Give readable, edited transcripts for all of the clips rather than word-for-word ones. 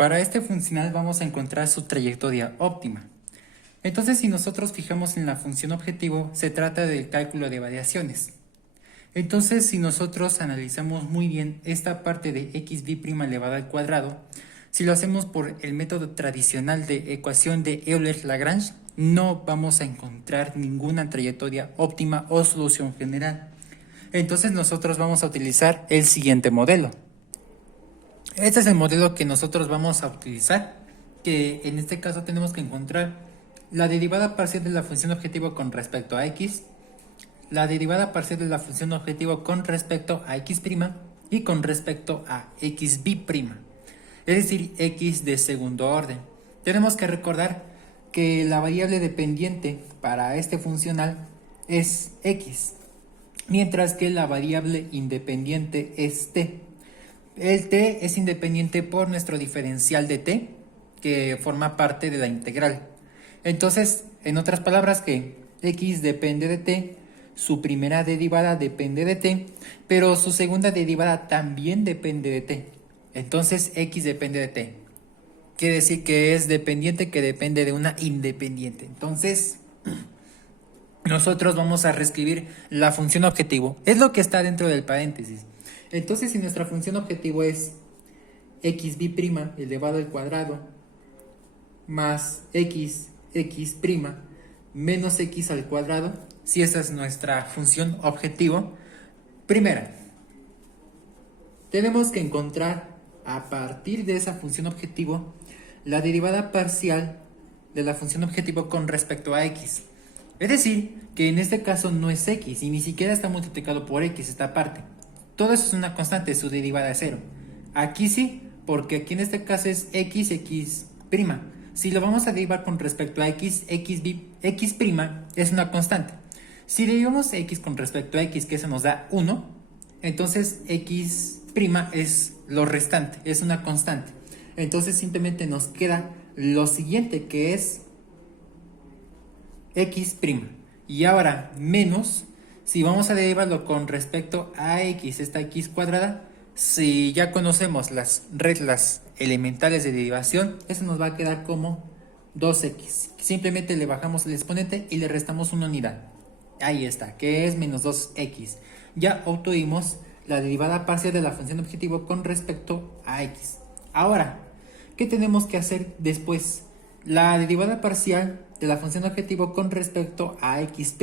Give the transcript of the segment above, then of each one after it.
Para este funcional vamos a encontrar su trayectoria óptima. Entonces, si nosotros fijamos en la función objetivo, se trata del cálculo de variaciones. Entonces, si nosotros analizamos muy bien esta parte de xb' elevado al cuadrado, si lo hacemos por el método tradicional de ecuación de Euler-Lagrange, no vamos a encontrar ninguna trayectoria óptima o solución general. Entonces nosotros vamos a utilizar el siguiente modelo. Este es el modelo que nosotros vamos a utilizar, que en este caso tenemos que encontrar la derivada parcial de la función objetivo con respecto a x, la derivada parcial de la función objetivo con respecto a x' y con respecto a xb', es decir, x de segundo orden. Tenemos que recordar que la variable dependiente para este funcional es x, mientras que la variable independiente es t. El t es independiente por nuestro diferencial de t, que forma parte de la integral. Entonces, en otras palabras, que x depende de t, su primera derivada depende de t, pero su segunda derivada también depende de t. Entonces, x depende de t. Quiere decir que es dependiente que depende de una independiente. Entonces, nosotros vamos a reescribir la función objetivo. Es lo que está dentro del paréntesis. Entonces, si nuestra función objetivo es xb' elevado al cuadrado más x menos x al cuadrado, si esa es nuestra función objetivo, primera, tenemos que encontrar a partir de esa función objetivo la derivada parcial de la función objetivo con respecto a x. Es decir, que en este caso no es x y ni siquiera está multiplicado por x esta parte. Todo eso es una constante, su derivada es 0. Aquí sí, porque aquí en este caso es x. Si lo vamos a derivar con respecto a x' es una constante. Si derivamos x con respecto a x, que eso nos da 1, entonces x' es lo restante, es una constante. Entonces simplemente nos queda lo siguiente, que es x'. Y ahora menos, si vamos a derivarlo con respecto a x, esta x cuadrada, si ya conocemos las reglas elementales de derivación, eso nos va a quedar como 2x. Simplemente le bajamos el exponente y le restamos una unidad. Ahí está, que es menos 2x. Ya obtuvimos la derivada parcial de la función objetivo con respecto a x. Ahora, ¿qué tenemos que hacer después? La derivada parcial de la función objetivo con respecto a x'.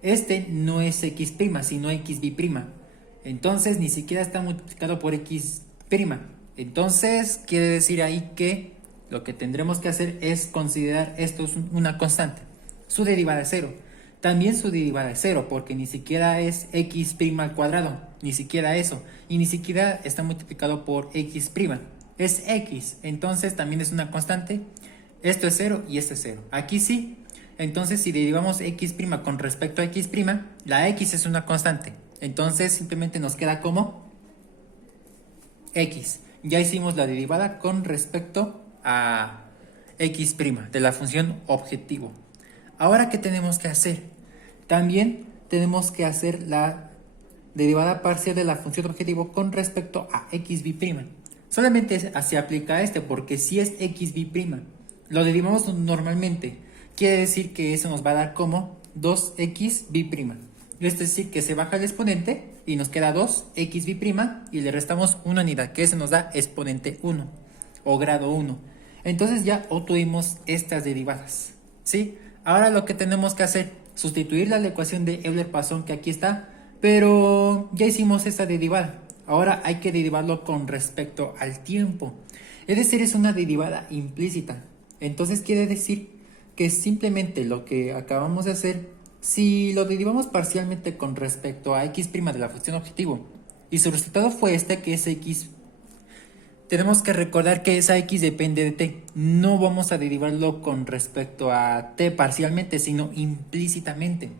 Este no es x', sino xb'. Entonces ni siquiera está multiplicado por x'. Entonces quiere decir ahí que lo que tendremos que hacer es considerar esto es una constante. Su derivada es 0. También su derivada es 0 porque ni siquiera es x' al cuadrado. Ni siquiera eso. Y ni siquiera está multiplicado por x'. Es x. Entonces también es una constante. Esto es 0 y esto es 0. Aquí sí. Entonces si derivamos x' con respecto a x', la x es una constante. Entonces simplemente nos queda como x. Ya hicimos la derivada con respecto a x' de la función objetivo. Ahora, ¿qué tenemos que hacer? También tenemos que hacer la derivada parcial de la función objetivo con respecto a xb'. Solamente se aplica este porque si es xb', lo derivamos normalmente. Quiere decir que eso nos va a dar como 2xb'. Es decir, que se baja el exponente y nos queda 2xb' y le restamos una unidad, que eso nos da exponente 1 o grado 1. Entonces ya obtuvimos estas derivadas, ¿sí? Ahora lo que tenemos que hacer, sustituirla a la ecuación de Euler-Poisson que aquí está, pero ya hicimos esta derivada. Ahora hay que derivarlo con respecto al tiempo. Es decir, es una derivada implícita. Entonces quiere decir que simplemente lo que acabamos de hacer, si lo derivamos parcialmente con respecto a x' de la función objetivo y su resultado fue este, que es x, tenemos que recordar que esa x depende de t. No vamos a derivarlo con respecto a t parcialmente, sino implícitamente.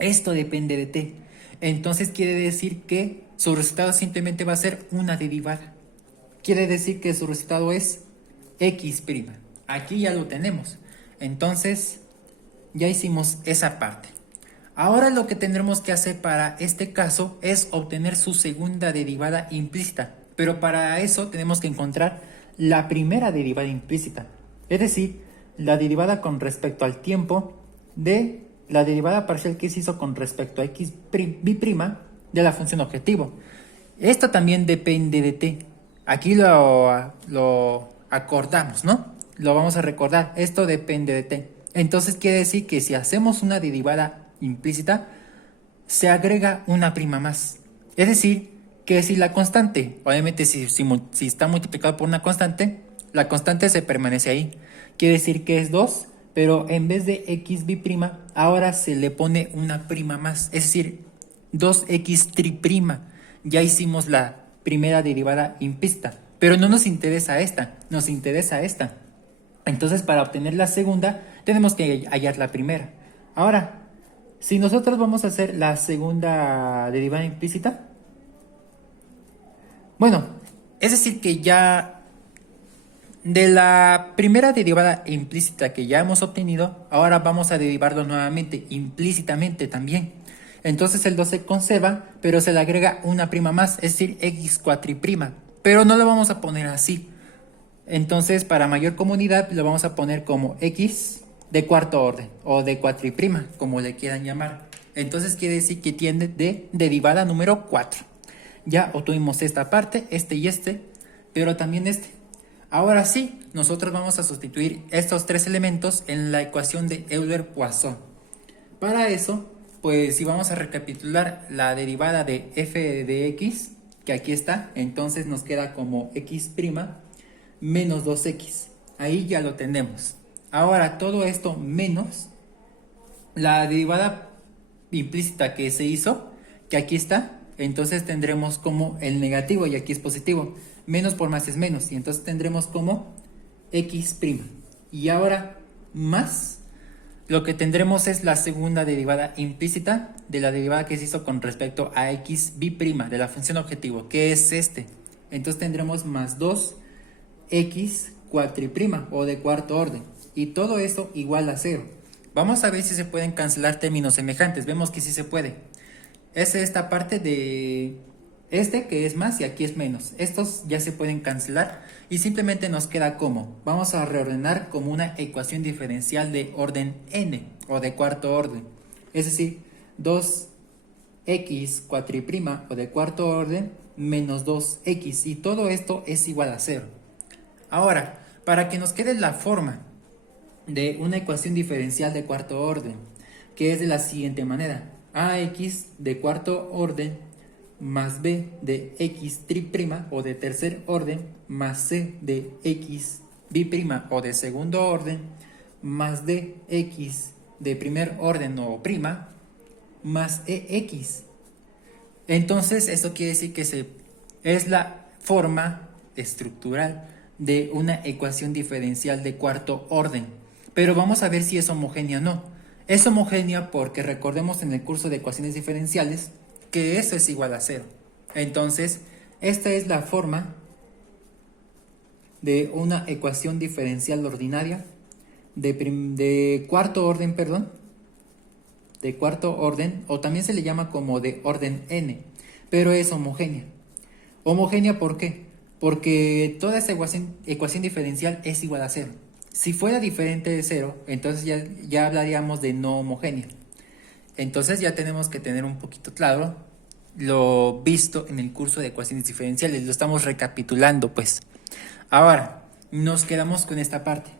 Esto depende de t. Entonces quiere decir que su resultado simplemente va a ser una derivada. Quiere decir que su resultado es x'. Aquí ya lo tenemos. Entonces ya hicimos esa parte. Ahora lo que tendremos que hacer para este caso es obtener su segunda derivada implícita. Pero para eso tenemos que encontrar la primera derivada implícita, es decir, la derivada con respecto al tiempo de la derivada parcial que se hizo con respecto a x' de la función objetivo. Esto también depende de t. Aquí lo acordamos, ¿no? Lo vamos a recordar. Esto depende de t. Entonces quiere decir que si hacemos una derivada implícita, se agrega una prima más. Es decir, que si la constante, obviamente si está multiplicado por una constante, la constante se permanece ahí. Quiere decir que es 2, pero en vez de xb', ahora se le pone una prima más. Es decir, 2x'. Ya hicimos la primera derivada implícita, pero no nos interesa esta, nos interesa esta. Entonces, para obtener la segunda, tenemos que hallar la primera. Ahora, si nosotros vamos a hacer la segunda derivada implícita, bueno, es decir que ya de la primera derivada implícita que ya hemos obtenido, ahora vamos a derivarlo nuevamente, implícitamente también. Entonces el 2 se conserva, pero se le agrega una prima más, es decir, x'', pero no lo vamos a poner así. Entonces, para mayor comodidad, lo vamos a poner como x de cuarto orden, o de cuatriprima, como le quieran llamar. Entonces quiere decir que tiene de derivada número 4. Ya obtuvimos esta parte, este y este, pero también este. Ahora sí, nosotros vamos a sustituir estos tres elementos en la ecuación de Euler-Poisson. Para eso, pues si vamos a recapitular la derivada de f de x, que aquí está, entonces nos queda como x' menos 2x. Ahí ya lo tenemos. Ahora todo esto menos la derivada implícita que se hizo, que aquí está, entonces tendremos como el negativo y aquí es positivo. Menos por más es menos, y entonces tendremos como x'. Y ahora más lo que tendremos es la segunda derivada implícita de la derivada que se hizo con respecto a xb' de la función objetivo, que es este. Entonces tendremos más 2x cuatriprima o de cuarto orden. Y todo esto igual a 0. Vamos a ver si se pueden cancelar términos semejantes. Vemos que sí se puede. Es esta parte de este que es más y aquí es menos. Estos ya se pueden cancelar y simplemente nos queda como. Vamos a reordenar como una ecuación diferencial de orden n o de cuarto orden. Es decir, 2x cuatriprima o de cuarto orden menos 2x, y todo esto es igual a 0. Ahora, para que nos quede la forma de una ecuación diferencial de cuarto orden, que es de la siguiente manera: ax de cuarto orden más b de x' o de tercer orden más c de xb' o de segundo orden más dx de primer orden o prima más ex. Entonces esto quiere decir que es la forma estructural de una ecuación diferencial de cuarto orden. Pero vamos a ver si es homogénea o no. Es homogénea porque recordemos en el curso de ecuaciones diferenciales que eso es igual a 0. Entonces, esta es la forma de una ecuación diferencial ordinaria de cuarto orden, de cuarto orden, o también se le llama como de orden n, pero es homogénea. ¿Homogénea por qué? Porque toda esta ecuación diferencial es igual a 0. Si fuera diferente de 0, entonces ya hablaríamos de no homogénea. Entonces ya tenemos que tener un poquito claro lo visto en el curso de ecuaciones diferenciales. Lo estamos recapitulando, pues. Ahora, nos quedamos con esta parte.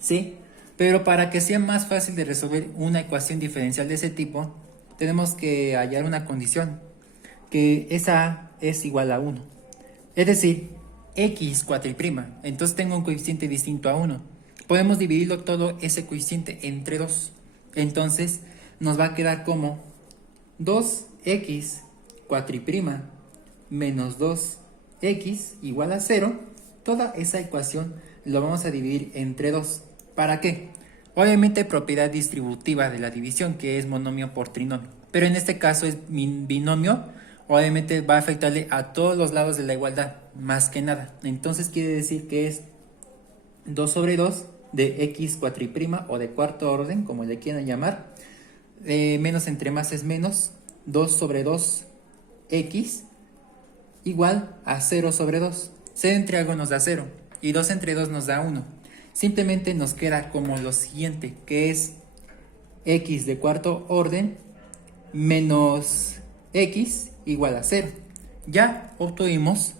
¿Sí? Pero para que sea más fácil de resolver una ecuación diferencial de ese tipo, tenemos que hallar una condición, que esa es igual a 1. Es decir, x cuatriprima. Entonces tengo un coeficiente distinto a 1. Podemos dividirlo todo ese coeficiente entre 2. Entonces nos va a quedar como 2x cuatriprima menos 2x igual a 0. Toda esa ecuación lo vamos a dividir entre 2. ¿Para qué? Obviamente propiedad distributiva de la división, que es monomio por trinomio. Pero en este caso es binomio. Obviamente va a afectarle a todos los lados de la igualdad, más que nada. Entonces quiere decir que es 2 sobre 2 de x cuatriprima o de cuarto orden, como le quieran llamar. Menos entre más es menos, 2 sobre 2x igual a 0 sobre 2. 0 entre algo nos da 0 y 2 entre 2 nos da 1. Simplemente nos queda como lo siguiente, que es x de cuarto orden menos x igual a 0. Ya obtuvimos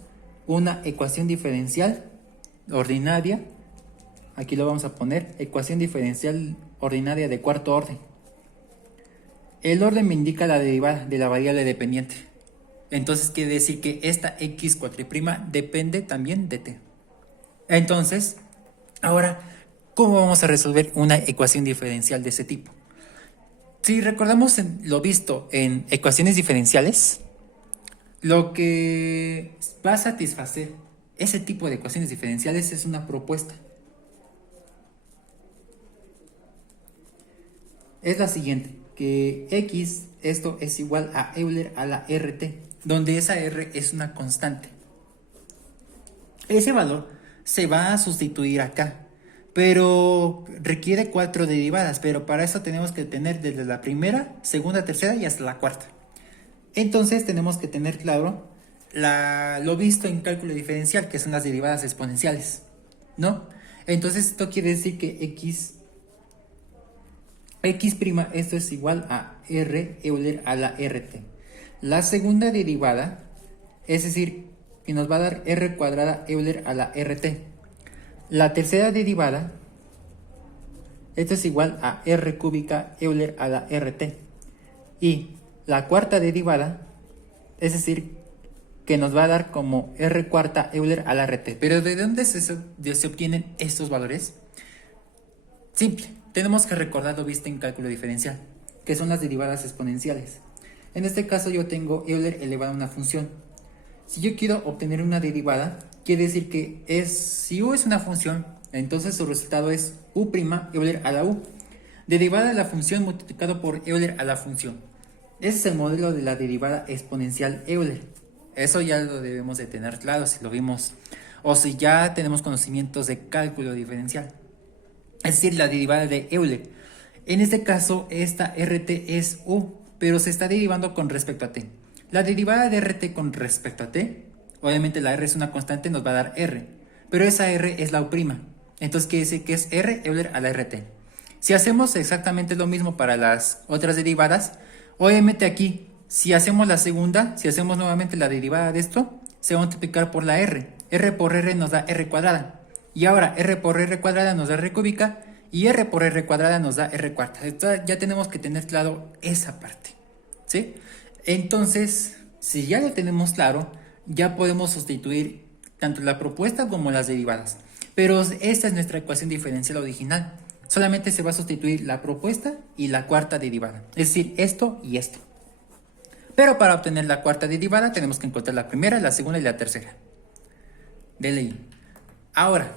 una ecuación diferencial ordinaria. Aquí lo vamos a poner, ecuación diferencial ordinaria de cuarto orden. El orden me indica la derivada de la variable dependiente. Entonces quiere decir que esta x cuatriprima depende también de t. Entonces, ahora, ¿cómo vamos a resolver una ecuación diferencial de ese tipo? Si recordamos lo visto en ecuaciones diferenciales, lo que va a satisfacer ese tipo de ecuaciones diferenciales es una propuesta. Es la siguiente, que x, esto es igual a Euler a la RT, donde esa R es una constante. Ese valor se va a sustituir acá, pero requiere 4 derivadas, pero para eso tenemos que tener desde la primera, segunda, tercera y hasta la cuarta. Entonces tenemos que tener claro lo visto en cálculo diferencial, que son las derivadas exponenciales, ¿no? Entonces esto quiere decir que x', esto es igual a R Euler a la RT. La segunda derivada, es decir, que nos va a dar R cuadrada Euler a la RT. La tercera derivada, esto es igual a R cúbica Euler a la RT. Y la cuarta derivada, es decir, que nos va a dar como R cuarta Euler a la RT. Pero ¿de dónde se obtienen estos valores? Simple, tenemos que recordar lo visto en cálculo diferencial, que son las derivadas exponenciales. En este caso yo tengo Euler elevado a una función. Si yo quiero obtener una derivada, quiere decir que si u es una función, entonces su resultado es u' Euler a la u. Derivada de la función multiplicado por Euler a la función. Ese es el modelo de la derivada exponencial Euler. Eso ya lo debemos de tener claro si lo vimos o si ya tenemos conocimientos de cálculo diferencial. Es decir, la derivada de Euler. En este caso, esta RT es u, pero se está derivando con respecto a t. La derivada de RT con respecto a t, obviamente la R es una constante, nos va a dar R, pero esa R es la U'. Entonces quiere decir que es R Euler a la RT. Si hacemos exactamente lo mismo para las otras derivadas, obviamente aquí, si hacemos la segunda, si hacemos nuevamente la derivada de esto, se va a multiplicar por la R. R por R nos da R cuadrada. Y ahora R por R cuadrada nos da R cúbica y R por R cuadrada nos da R cuarta. Entonces ya tenemos que tener claro esa parte, ¿sí? Entonces, si ya lo tenemos claro, ya podemos sustituir tanto la propuesta como las derivadas. Pero esta es nuestra ecuación diferencial original. Solamente se va a sustituir la propuesta y la cuarta derivada. Es decir, esto y esto. Pero para obtener la cuarta derivada tenemos que encontrar la primera, la segunda y la tercera. De ley. Ahora,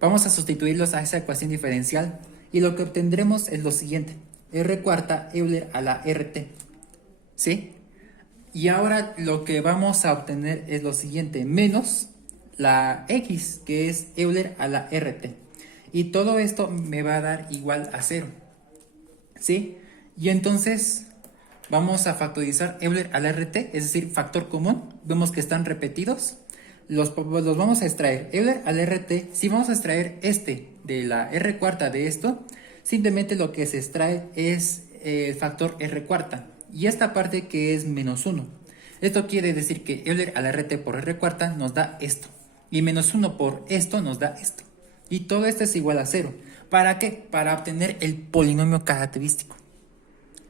vamos a sustituirlos a esa ecuación diferencial y lo que obtendremos es lo siguiente. R cuarta Euler a la RT. ¿Sí? Y ahora lo que vamos a obtener es lo siguiente, menos la x, que es Euler a la RT. Y todo esto me va a dar igual a 0. ¿Sí? Y entonces vamos a factorizar Euler a la RT, es decir, factor común. Vemos que están repetidos. Los vamos a extraer. Euler a la RT, si vamos a extraer de la R cuarta de esto, simplemente lo que se extrae es el factor R cuarta. Y esta parte que es menos 1. Esto quiere decir que Euler a la RT por R cuarta nos da esto. Y menos 1 por esto nos da esto. Y todo esto es igual a 0. ¿Para qué? Para obtener el polinomio característico.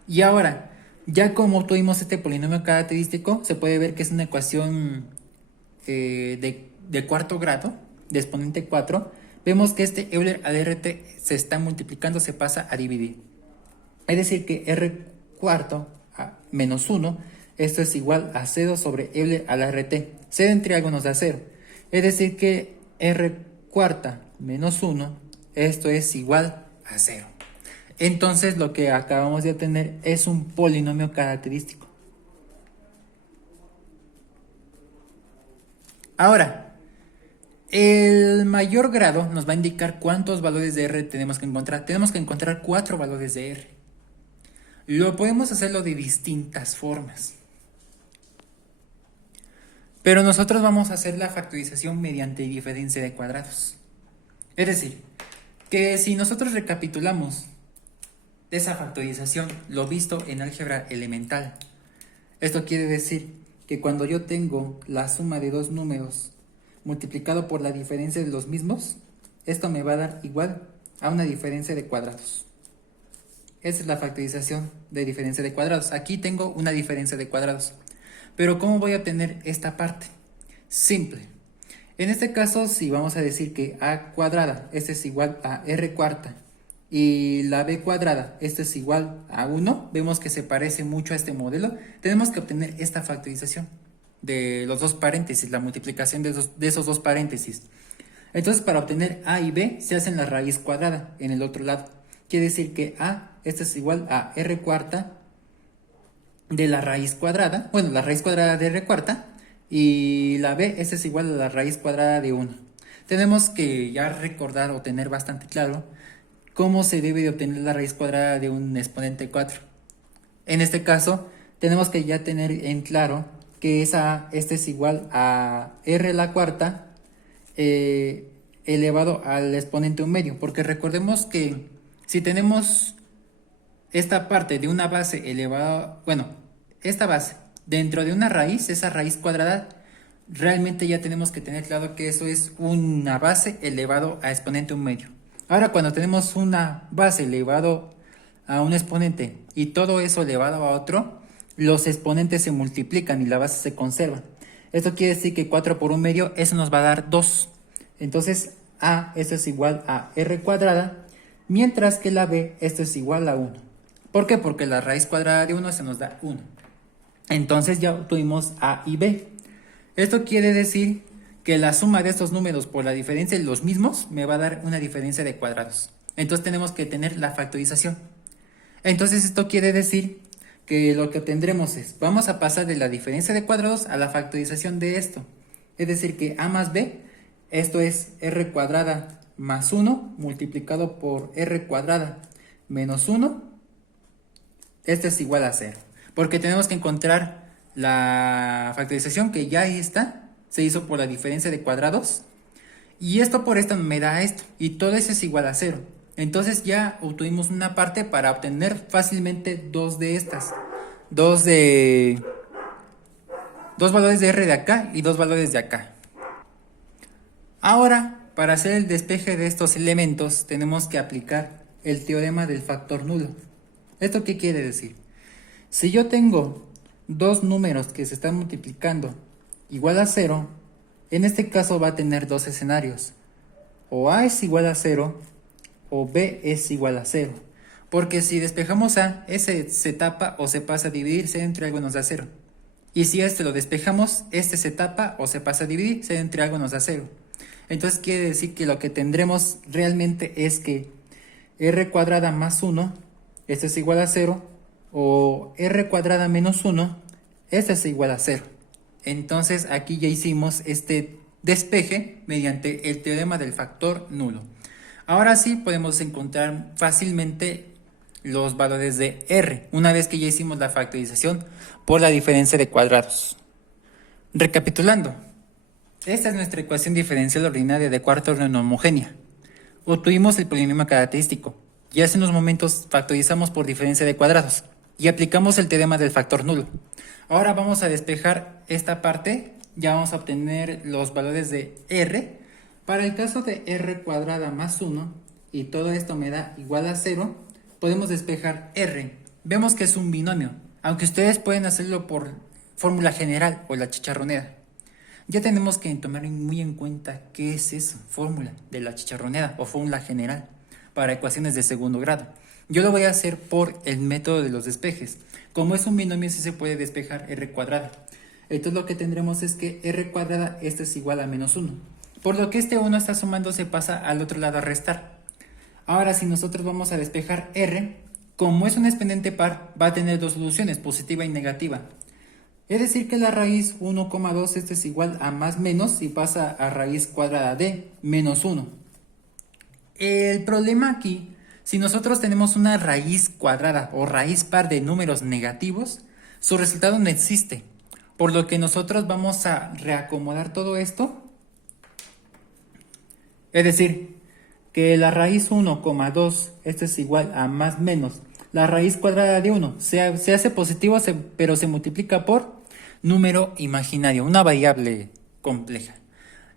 Y ahora, ya como tuvimos este polinomio característico, se puede ver que es una ecuación de cuarto grado, de exponente 4. Vemos que este Euler a la RT se está multiplicando, se pasa a dividir. Es decir que R cuarto a menos 1, esto es igual a 0 sobre Euler a la RT. 0 entre algo nos da 0. Es decir que R cuarta menos 1, esto es igual a 0. Entonces lo que acabamos de obtener es un polinomio característico. Ahora, el mayor grado nos va a indicar cuántos valores de R tenemos que encontrar. Tenemos que encontrar 4 valores de R. Lo podemos hacerlo de distintas formas. Pero nosotros vamos a hacer la factorización mediante diferencia de cuadrados. Es decir, que si nosotros recapitulamos esa factorización, lo visto en álgebra elemental, esto quiere decir que cuando yo tengo la suma de dos números multiplicado por la diferencia de los mismos, esto me va a dar igual a una diferencia de cuadrados. Esa es la factorización de diferencia de cuadrados. Aquí tengo una diferencia de cuadrados. Pero ¿cómo voy a obtener esta parte? Simple. En este caso, si vamos a decir que a cuadrada, este es igual a r cuarta, y la b cuadrada, este es igual a 1, vemos que se parece mucho a este modelo, tenemos que obtener esta factorización de los dos paréntesis, la multiplicación de esos dos paréntesis. Entonces, para obtener a y b, se hacen la raíz cuadrada en el otro lado. Quiere decir que a, este es igual a r cuarta de la raíz cuadrada, bueno, la raíz cuadrada de r cuarta, y la b, esta es igual a la raíz cuadrada de 1. Tenemos que ya recordar o tener bastante claro cómo se debe de obtener la raíz cuadrada de un exponente 4. En este caso, tenemos que ya tener en claro que este es igual a r a la cuarta elevado al exponente 1 medio, porque recordemos que si tenemos esta parte de una base elevada, bueno, esta base dentro de una raíz, esa raíz cuadrada, realmente ya tenemos que tener claro que eso es una base elevado a exponente 1 medio. Ahora, cuando tenemos una base elevado a un exponente y todo eso elevado a otro, los exponentes se multiplican y la base se conserva. Esto quiere decir que 4 por 1 medio, eso nos va a dar 2. Entonces, a, esto es igual a r cuadrada, mientras que la b, esto es igual a 1. ¿Por qué? Porque la raíz cuadrada de 1 se nos da 1. Entonces ya obtuvimos a y b. Esto quiere decir que la suma de estos números por la diferencia de los mismos me va a dar una diferencia de cuadrados. Entonces tenemos que tener la factorización. Entonces esto quiere decir que lo que tendremos es, vamos a pasar de la diferencia de cuadrados a la factorización de esto. Es decir que a más b, esto es r cuadrada más 1 multiplicado por r cuadrada menos 1, esto es igual a 0. Porque tenemos que encontrar la factorización que ya ahí está, se hizo por la diferencia de cuadrados, y esto por esto me da esto, y todo eso es igual a 0. Entonces ya obtuvimos una parte para obtener fácilmente dos de estas, dos valores de r de acá y dos valores de acá. Ahora, para hacer el despeje de estos elementos, tenemos que aplicar el teorema del factor nulo. ¿Esto qué quiere decir? Si yo tengo dos números que se están multiplicando igual a 0, en este caso va a tener dos escenarios. O a es igual a 0 o b es igual a 0. Porque si despejamos a, ese se tapa o se pasa a dividir, C entre algo nos da 0. Y si este lo despejamos, este se tapa o se pasa a dividir, C entre algo nos da 0. Entonces quiere decir que lo que tendremos realmente es que r cuadrada más 1, esto es igual a 0, o r cuadrada menos 1, esto es igual a 0. Entonces aquí ya hicimos este despeje mediante el teorema del factor nulo. Ahora sí podemos encontrar fácilmente los valores de r, una vez que ya hicimos la factorización por la diferencia de cuadrados. Recapitulando, esta es nuestra ecuación diferencial ordinaria de cuarto orden no homogénea. Obtuvimos el polinomio característico, y hace unos momentos factorizamos por diferencia de cuadrados, y aplicamos el teorema del factor nulo. Ahora vamos a despejar esta parte, ya vamos a obtener los valores de r. Para el caso de r cuadrada más 1, y todo esto me da igual a 0, podemos despejar r. Vemos que es un binomio, aunque ustedes pueden hacerlo por fórmula general o la chicharronera. Ya tenemos que tomar muy en cuenta qué es eso, fórmula de la chicharronera o fórmula general para ecuaciones de segundo grado. Yo lo voy a hacer por el método de los despejes. Como es un binomio, sí se puede despejar r cuadrada. Entonces lo que tendremos es que r cuadrada, esto es igual a menos 1. Por lo que este 1 está sumando, se pasa al otro lado a restar. Ahora, si nosotros vamos a despejar r, como es un exponente par, va a tener dos soluciones, positiva y negativa. Es decir que la raíz 1,2, esto es igual a más menos y pasa a raíz cuadrada de menos 1. El problema aquí, si nosotros tenemos una raíz cuadrada o raíz par de números negativos, su resultado no existe. por lo que nosotros vamos a reacomodar todo esto. Es decir, que la raíz 1,2, esto es igual a más menos la raíz cuadrada de 1. Se hace positivo, pero se multiplica por número imaginario, una variable compleja.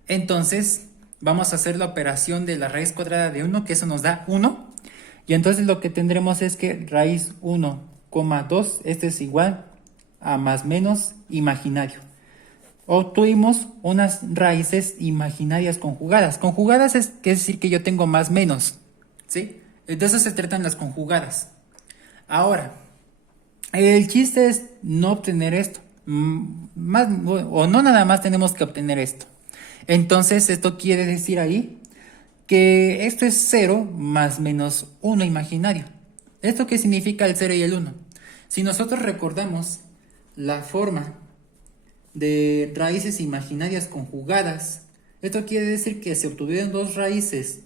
Entonces, vamos a hacer la operación de la raíz cuadrada de 1, que eso nos da 1. Y entonces lo que tendremos es que raíz 1,2, esto es igual a más menos imaginario. Obtuvimos unas raíces imaginarias conjugadas. Conjugadas es decir que yo tengo más menos, ¿sí? Entonces se tratan las conjugadas. Ahora, el chiste es no obtener esto. O no nada más tenemos que obtener esto. Entonces esto quiere decir ahí que esto es 0 más menos 1 imaginario. ¿Esto qué significa el 0 y el 1? Si nosotros recordamos la forma de raíces imaginarias conjugadas, esto quiere decir que se obtuvieron dos raíces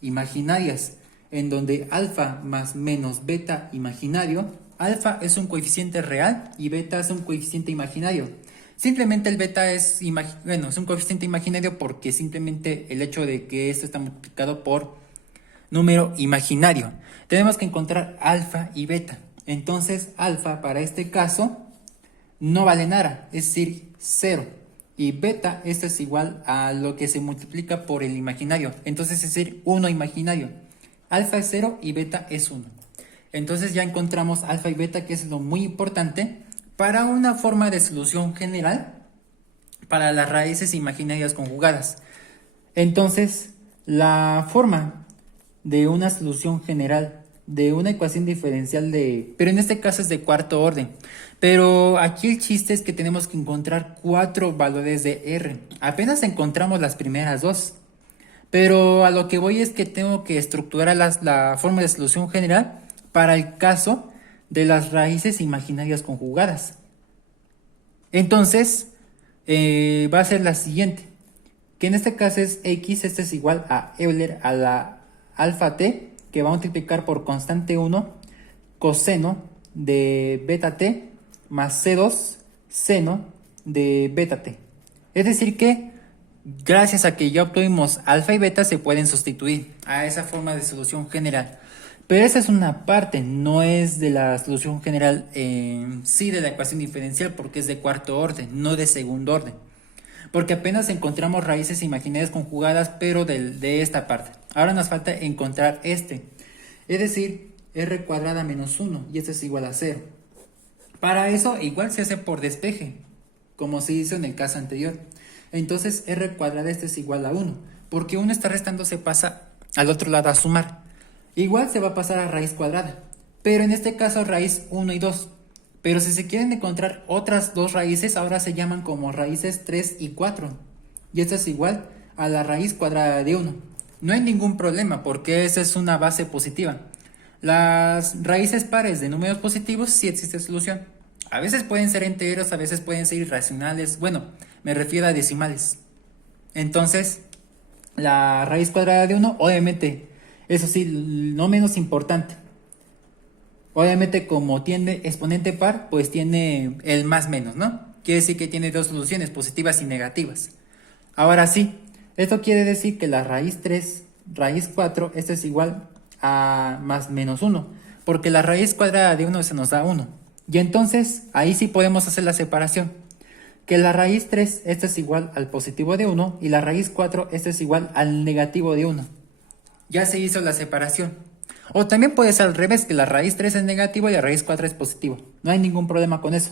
imaginarias en donde alfa más menos beta imaginario. Alfa es un coeficiente real y beta es un coeficiente imaginario. Simplemente el beta es un coeficiente imaginario porque simplemente el hecho de que esto está multiplicado por número imaginario. Tenemos que encontrar alfa y beta. Entonces alfa para este caso no vale nada, es decir, 0. Y beta, esto es igual a lo que se multiplica por el imaginario. Entonces es decir, 1 imaginario. Alfa es 0 y beta es 1. Entonces ya encontramos alfa y beta, que es lo muy importante para una forma de solución general para las raíces imaginarias conjugadas. Entonces, la forma de una solución general de una ecuación diferencial pero en este caso es de cuarto orden. Pero aquí el chiste es que tenemos que encontrar 4 valores de R. Apenas encontramos las primeras dos. Pero a lo que voy es que tengo que estructurar la forma de solución general para el caso de las raíces imaginarias conjugadas. Entonces, va a ser la siguiente, que en este caso es x, este es igual a Euler a la alfa t, que va a multiplicar por constante 1 coseno de beta t más C2 seno de beta t. Es decir que gracias a que ya obtuvimos alfa y beta se pueden sustituir a esa forma de solución general. Pero esa es una parte, no es de la solución general sí de la ecuación diferencial, porque es de cuarto orden, no de segundo orden. Porque apenas encontramos raíces imaginarias conjugadas, pero de esta parte. Ahora nos falta encontrar este. Es decir, r cuadrada menos 1, y esto es igual a 0. Para eso igual se hace por despeje, como se hizo en el caso anterior. Entonces r cuadrada este es igual a 1, porque 1 está restando, se pasa al otro lado a sumar. Igual se va a pasar a raíz cuadrada, pero en este caso raíz 1 y 2. Pero si se quieren encontrar otras dos raíces, ahora se llaman como raíces 3 y 4. Y esto es igual a la raíz cuadrada de 1. No hay ningún problema porque esa es una base positiva. Las raíces pares de números positivos sí existe solución. A veces pueden ser enteros, a veces pueden ser irracionales. Bueno, me refiero a decimales. Entonces, la raíz cuadrada de 1, obviamente, eso sí, no menos importante. Obviamente como tiene exponente par, pues tiene el más menos, ¿no? Quiere decir que tiene dos soluciones, positivas y negativas. Ahora sí, esto quiere decir que la raíz 3, raíz 4, esto es igual a más menos 1, porque la raíz cuadrada de 1 se nos da 1. Y entonces, ahí sí podemos hacer la separación. Que la raíz 3, esto es igual al positivo de 1, y la raíz 4, esto es igual al negativo de 1. Ya se hizo la separación. O también puede ser al revés, que la raíz 3 es negativo y la raíz 4 es positivo. No hay ningún problema con eso.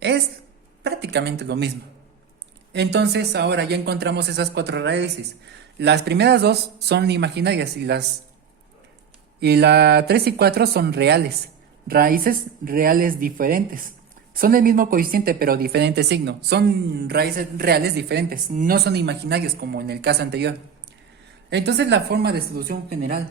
Es prácticamente lo mismo. Entonces ahora ya encontramos esas 4 raíces. Las primeras dos son imaginarias y la 3 y 4 son reales. Raíces reales diferentes. Son del mismo coeficiente pero diferente signo. Son raíces reales diferentes. No son imaginarios como en el caso anterior. Entonces la forma de solución general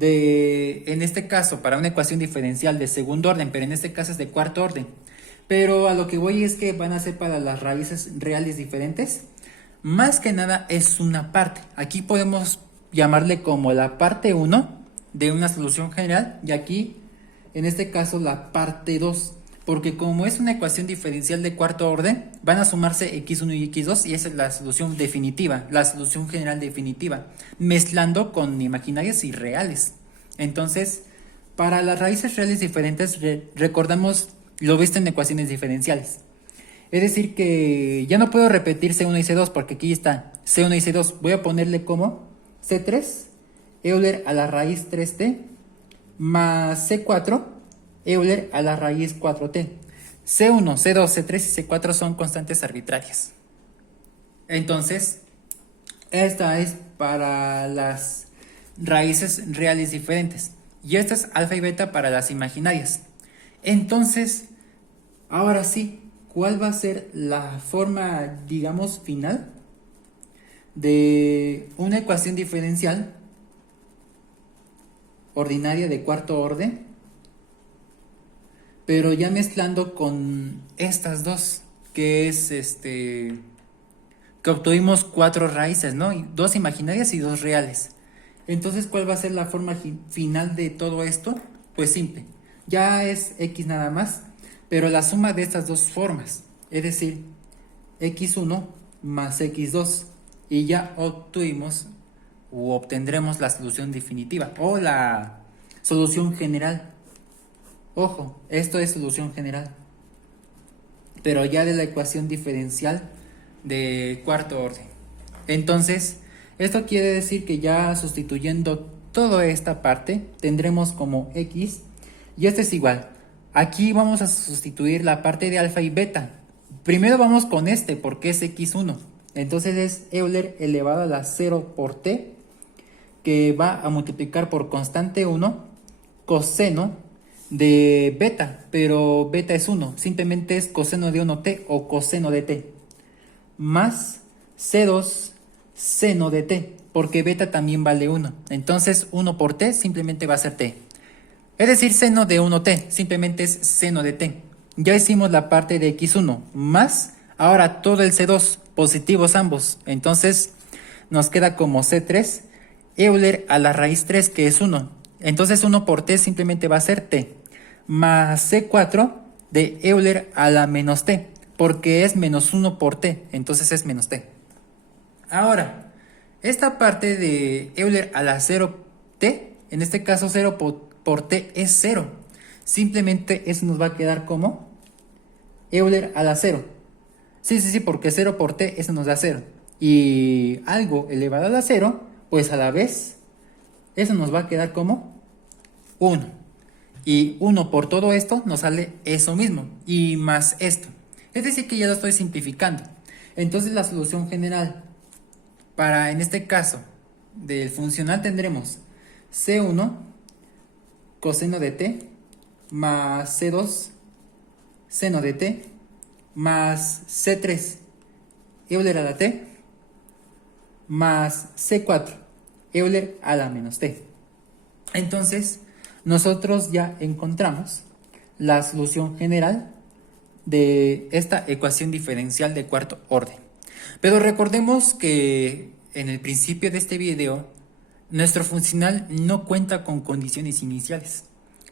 en este caso, para una ecuación diferencial de segundo orden, pero en este caso es de cuarto orden. Pero a lo que voy es que van a ser para las raíces reales diferentes. Más que nada es una parte. Aquí podemos llamarle como la parte 1 de una solución general. Y aquí en este caso la parte 2, porque como es una ecuación diferencial de cuarto orden, van a sumarse x1 y x2 y esa es la solución definitiva, la solución general definitiva, mezclando con imaginarias y reales. Entonces, para las raíces reales diferentes, recordamos lo visto en ecuaciones diferenciales. Es decir que ya no puedo repetir C1 y C2 porque aquí está C1 y C2. Voy a ponerle como C3 Euler a la raíz 3t más C4 Euler a la raíz 4t. C1, C2, C3 y C4 son constantes arbitrarias. Entonces, esta es para las raíces reales diferentes. Y esta es alfa y beta para las imaginarias. Entonces, ahora sí, ¿cuál va a ser la forma, digamos, final de una ecuación diferencial ordinaria de cuarto orden, pero ya mezclando con estas dos, que es que obtuvimos 4 raíces, ¿no? 2 imaginarias y 2 reales. Entonces, ¿cuál va a ser la forma final de todo esto? Pues simple, ya es x nada más, pero la suma de estas dos formas, es decir, x1 más x2, y ya obtuvimos o obtendremos la solución definitiva o la solución general. Ojo, esto es solución general, pero ya de la ecuación diferencial de cuarto orden. Entonces, esto quiere decir que ya sustituyendo toda esta parte, tendremos como x, y esto es igual. Aquí vamos a sustituir la parte de alfa y beta. Primero vamos con porque es x1. Entonces es Euler elevado a la 0 por t, que va a multiplicar por constante 1 coseno de beta, pero beta es 1, simplemente es coseno de 1t o coseno de t, más C2 seno de t, porque beta también vale 1. Entonces 1 por t simplemente va a ser t. Es decir, seno de 1t, simplemente es seno de t. Ya hicimos la parte de x1, más ahora todo el C2, positivos ambos. Entonces nos queda como C3 Euler a la raíz 3, que es 1. Entonces 1 por t simplemente va a ser t, más C4 de Euler a la menos t, porque es menos 1 por t, entonces es menos t. Ahora, esta parte de Euler a la 0t, en este caso 0 por t es 0. Simplemente eso nos va a quedar como Euler a la 0. Sí, porque 0 por t, eso nos da 0. Y algo elevado a la 0, pues a la vez, eso nos va a quedar como 1. Y 1 por todo esto nos sale eso mismo. Y más esto. Es decir que ya lo estoy simplificando. Entonces la solución general para, en este caso, del funcional tendremos C1 coseno de t más C2 seno de t más C3 Euler a la t más C4 Euler a la menos t. Entonces, nosotros ya encontramos la solución general de esta ecuación diferencial de cuarto orden. Pero recordemos que en el principio de este video, nuestro funcional no cuenta con condiciones iniciales.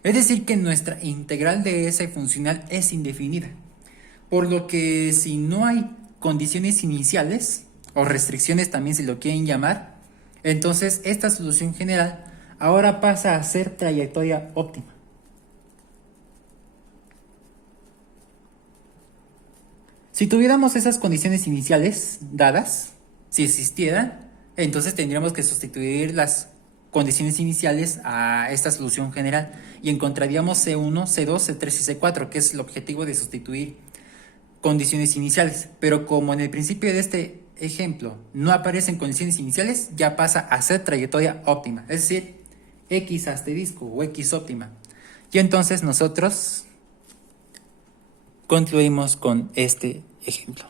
Es decir, que nuestra integral de ese funcional es indefinida. Por lo que si no hay condiciones iniciales, o restricciones también si lo quieren llamar, entonces esta solución general ahora pasa a ser trayectoria óptima. Si tuviéramos esas condiciones iniciales dadas, si existieran, entonces tendríamos que sustituir las condiciones iniciales a esta solución general y encontraríamos C1, C2, C3 y C4, que es el objetivo de sustituir condiciones iniciales. Pero como en el principio de este ejemplo no aparecen condiciones iniciales, ya pasa a ser trayectoria óptima, es decir, X asterisco o X óptima. Y entonces nosotros concluimos con este ejemplo.